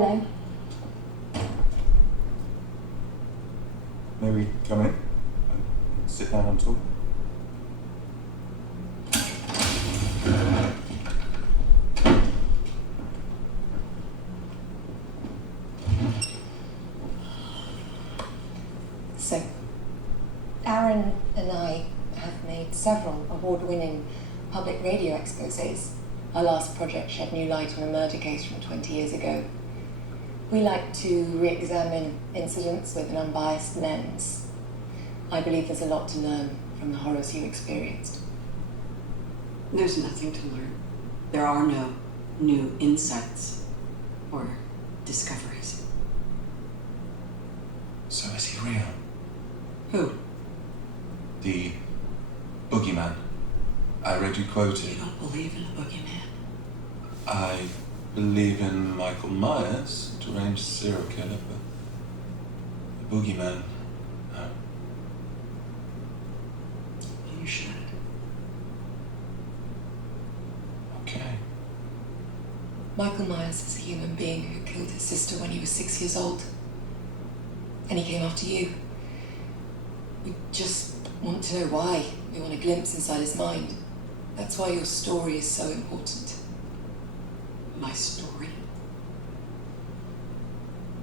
Hello. May we come in and sit down and talk? So, Aaron and I have made several award-winning public radio exposés. Our last project shed new light on a murder case from 20 years ago. We like to re-examine incidents with an unbiased lens. I believe there's a lot to learn from the horrors you experienced. There's nothing to learn. There are no new insights or discoveries. So is he real? Who? The boogeyman. I read you quoted. You don't believe in a boogeyman? I believe in Michael Myers, a deranged serial killer, but the boogeyman, no. You should. Okay. Michael Myers is a human being who killed his sister when he was 6 years old. And he came after you. We just want to know why. We want a glimpse inside his mind. That's why your story is so important. My story?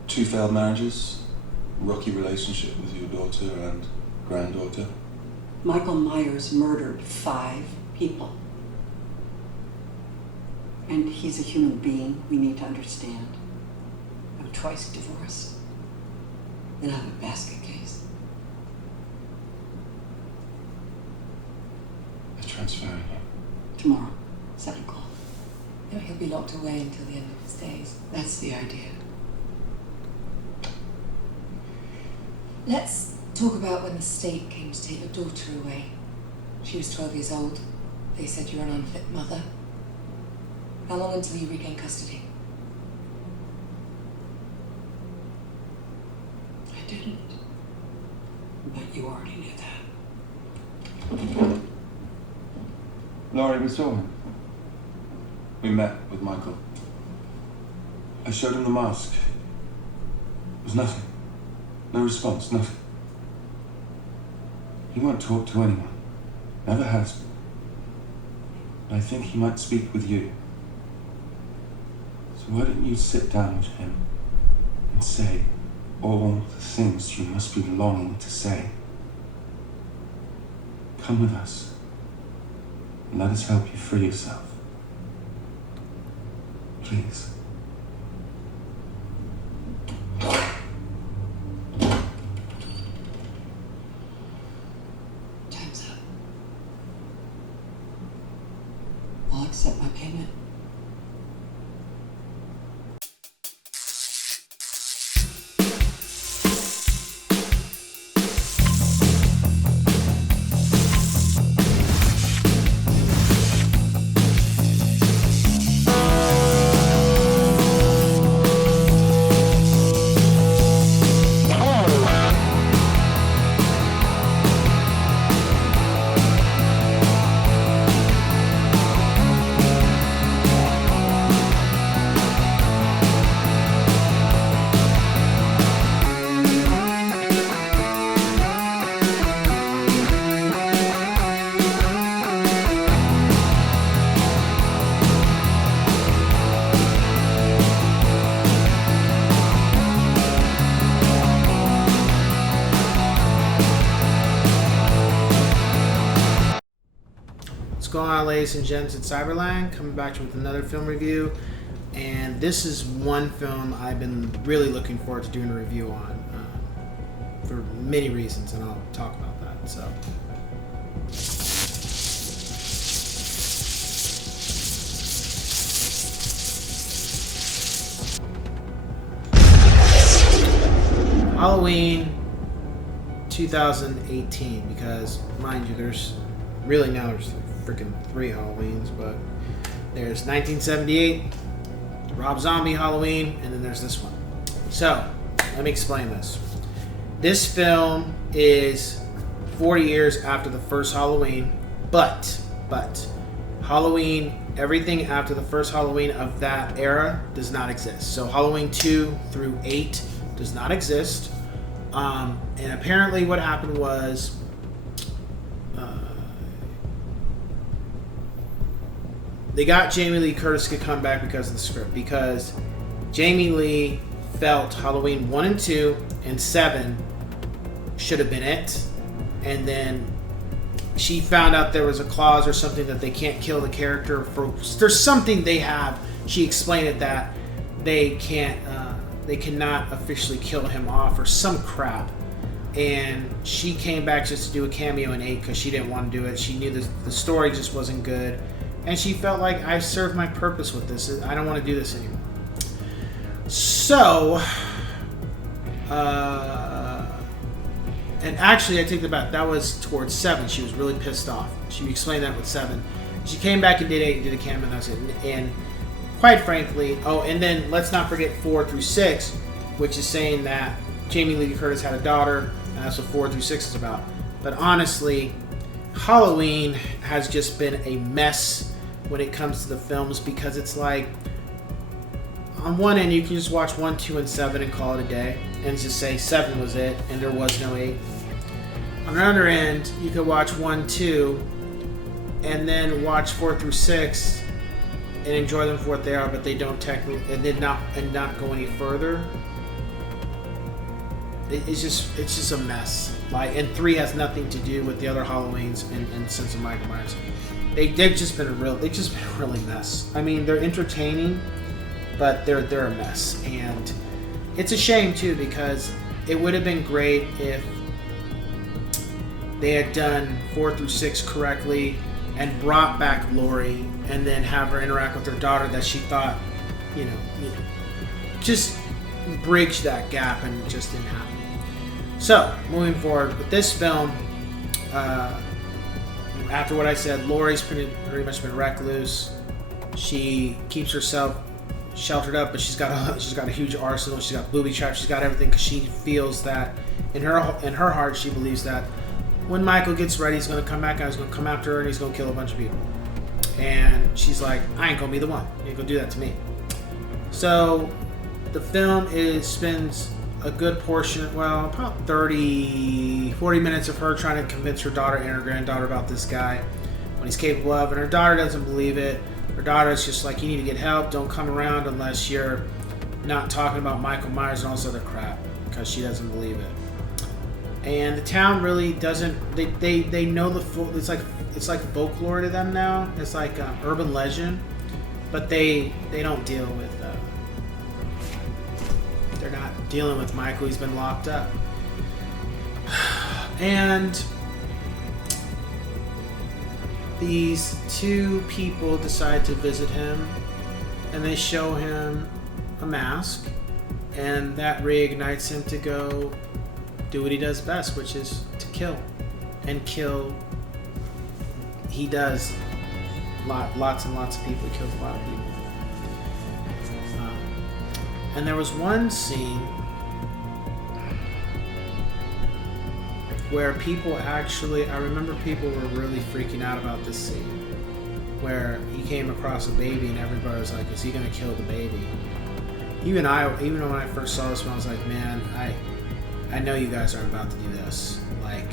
2 failed marriages, rocky relationship with your daughter and granddaughter. Michael Myers murdered 5 people. And he's a human being we need to understand. I'm twice divorced. And I have a basket case. They're transferring you. Tomorrow, 7 o'clock. No, he'll be locked away until the end of his days. That's the idea. Let's talk about when the state came to take your daughter away. She was 12 years old. They said you were an unfit mother. How long until you regain custody? I didn't. But you already knew that. Laurie, we saw him. We met with Michael. I showed him the mask. It was nothing. No response, nothing. He won't talk to anyone. Never has been. But I think he might speak with you. So why don't you sit down with him and say all the things you must be longing to say? Come with us and let us help you free yourself. Please. Time's up. I'll accept my payment. What's going on, ladies and gents at Cyberland? Coming back to you with another film review, and this is one film I've been really looking forward to doing a review on for many reasons, and I'll talk about that. So, Halloween 2018, because mind you, there's really now there's like freaking 3 Halloweens, but there's 1978, Rob Zombie Halloween, and then there's this one. So let me explain this. This film is 40 years after the first Halloween, but Halloween, everything after the first Halloween of that era does not exist. So Halloween 2 through 8 does not exist. And apparently what happened was they got Jamie Lee Curtis to come back because of the script. Because Jamie Lee felt Halloween 1 and 2 and 7 should have been it. And then she found out there was a clause or something that they can't kill the character for. There's something they have. She explained it that they can't. They cannot officially kill him off or some crap. And she came back just to do a cameo in 8 because she didn't want to do it. She knew the story just wasn't good. And she felt like, I've served my purpose with this. I don't want to do this anymore. So, and actually I take that back. That was towards 7. She was really pissed off. She explained that with 7. She came back and did 8 and did a cameo and that's it. And quite frankly, and then let's not forget 4 through 6, which is saying that Jamie Lee Curtis had a daughter, and that's what 4 through 6 is about. But honestly, Halloween has just been a mess when it comes to the films because it's like, on one end you can just watch 1, 2, and 7 and call it a day and just say 7 was it and there was no 8. On the other end, you could watch 1, 2, and then watch 4 through 6 and enjoy them for what they are, but they don't technically and not go any further. It's just a mess. Like, and 3 has nothing to do with the other Halloweens and since of Michael Myers. They've just been a really mess. I mean, they're entertaining, but they're a mess, and it's a shame too because it would have been great if they had done 4 through 6 correctly and brought back Laurie and then have her interact with her daughter that she thought, just bridge that gap, and it just didn't happen. So, moving forward with this film, after what I said, Laurie's pretty much been recluse. She keeps herself sheltered up, but she's got a huge arsenal. She's got booby traps. She's got everything because she feels that in her heart she believes that when Michael gets ready, he's going to come back and he's going to come after her and he's going to kill a bunch of people. And she's like, I ain't going to be the one. You ain't going to do that to me. So the film spends a good portion, well, about 40 minutes of her trying to convince her daughter and her granddaughter about this guy, what he's capable of, and her daughter doesn't believe it. Her daughter's just like, you need to get help. Don't come around unless you're not talking about Michael Myers and all this other crap, because she doesn't believe it. And the town really doesn't. They know it's like folklore to them now. It's like urban legend, but they don't deal with. They're not dealing with Michael. He's been locked up, and these two people decide to visit him, and they show him a mask, and that reignites him to go do what he does best, which is to kill. And kill. He does lots and lots of people. He kills a lot of people. And there was one scene where people actually, I remember people were really freaking out about this scene, where he came across a baby and everybody was like, is he going to kill the baby? Even when I first saw this one, I was like, man, I know you guys aren't about to do this. Like,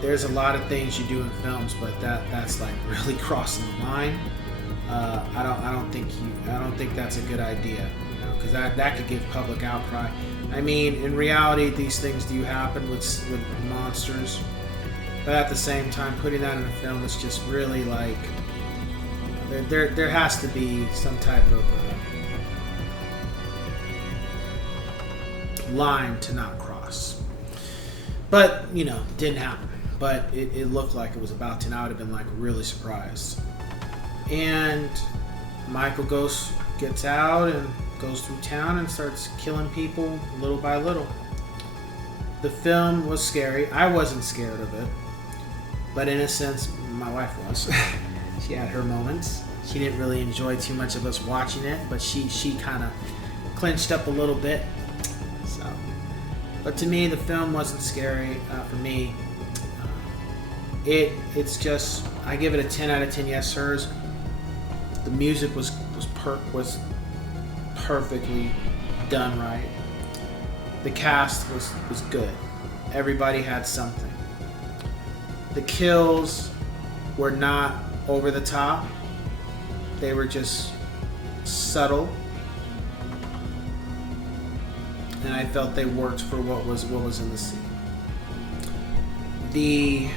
there's a lot of things you do in films, but that's like really crossing the line. I don't think that's a good idea, because that could give public outcry. I mean, in reality, these things do happen with monsters, but at the same time, putting that in a film is just really like, there has to be some type of line to not cross. But didn't happen. But it looked like it was about to, and I would have been like really surprised. And Michael gets out and goes through town and starts killing people little by little. The film was scary. I wasn't scared of it, but in a sense, my wife was. She had her moments. She didn't really enjoy too much of us watching it, but she kind of clenched up a little bit. So, but to me, the film wasn't scary for me. It's just, I give it a 10 out of 10 yes sirs. The music was perfectly done right. The cast was good. Everybody had something. The kills were not over the top. They were just subtle. And I felt they worked for what was in the scene. The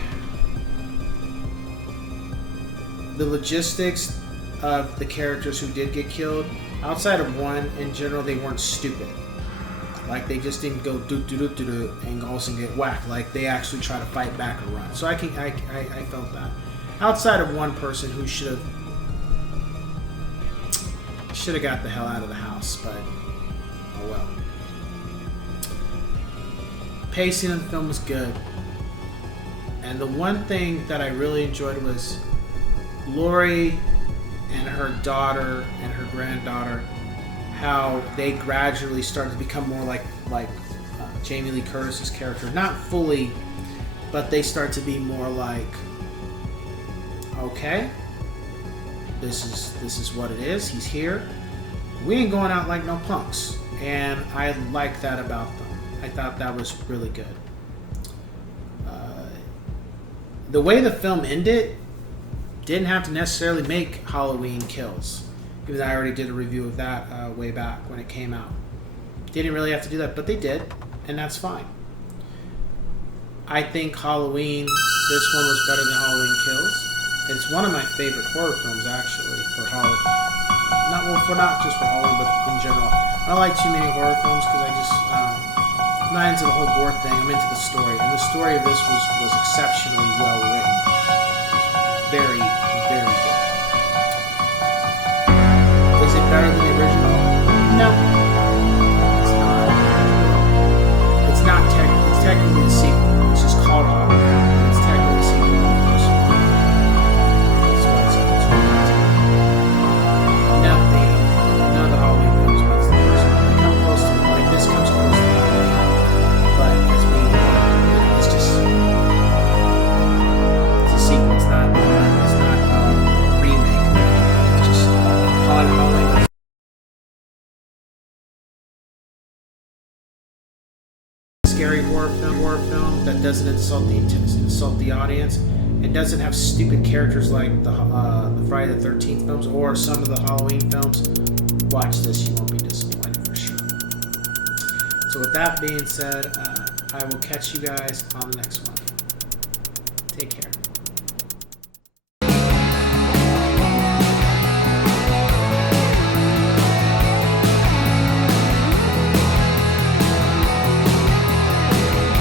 logistics of the characters who did get killed, outside of one, in general, they weren't stupid. Like, they just didn't go do and also get whacked. Like, they actually try to fight back or run. So I felt that. Outside of one person who should have got the hell out of the house, but oh well. Pacing of the film was good. And the one thing that I really enjoyed was Laurie and her daughter and her granddaughter, how they gradually started to become more like Jamie Lee Curtis's character. Not fully, but they start to be more like, okay, this is what it is. He's here. We ain't going out like no punks. And I like that about them. I thought that was really good. The way the film ended didn't have to necessarily make Halloween Kills. Even though I already did a review of that way back when it came out. Didn't really have to do that, but they did, and that's fine. I think this one was better than Halloween Kills. It's one of my favorite horror films, actually, for Halloween. Not just for Halloween, but in general. I don't like too many horror films because I just, I'm not into the whole gore thing. I'm into the story, and the story of this was exceptionally well written. Very, very good. Is it better than the original? No. It's not. It's not it's technically the sequel. It's just called Halloween. It's technically the sequel to the first one. That's why it's called Halloween. None of the Halloween films beats the first one. They come close to it. Like this comes close to Halloween. But as being, it's just, it's a sequel. It's not a remake. It's just calling it Halloween. Scary horror film that doesn't insult the audience and doesn't have stupid characters like the Friday the 13th films or some of the Halloween films. Watch this, you won't be disappointed for sure. So with that being said, I will catch you guys on the next one. Take care.